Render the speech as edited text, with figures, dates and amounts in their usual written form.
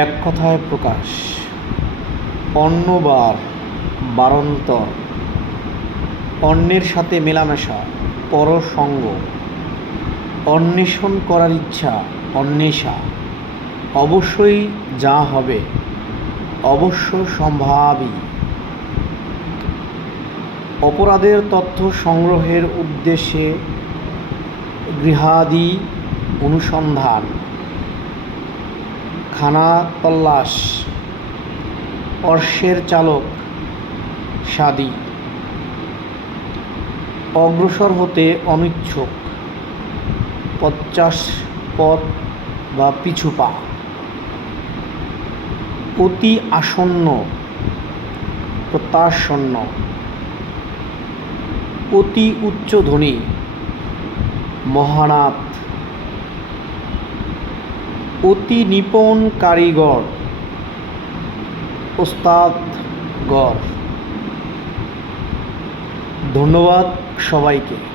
এক কথায় প্রকাশ, অন্যবার বারন্তর, অন্যের সাথে মেলামেশা, পরসঙ্গ, অন্বেষণ করার ইচ্ছা, অন্বেষা, অবশ্যই যা হবে, অবশ্য সম্ভাবী, অপরাধের তথ্য সংগ্রহের উদ্দেশ্যে গৃহাদি অনুসন্ধান, খানা তল্লাশ, অশ্বের চালক সাদি, অগ্রসর হতে অনিচ্ছুক, পশ্চাৎপদ বা পিছু পা, অতি আসন্ন, প্রত্যাসন্ন, অতি উচ্চধ্বনি, মহানাদ, অতি নিপুণ কারিগর, ওস্তাদগর। ধন্যবাদ সবাইকে।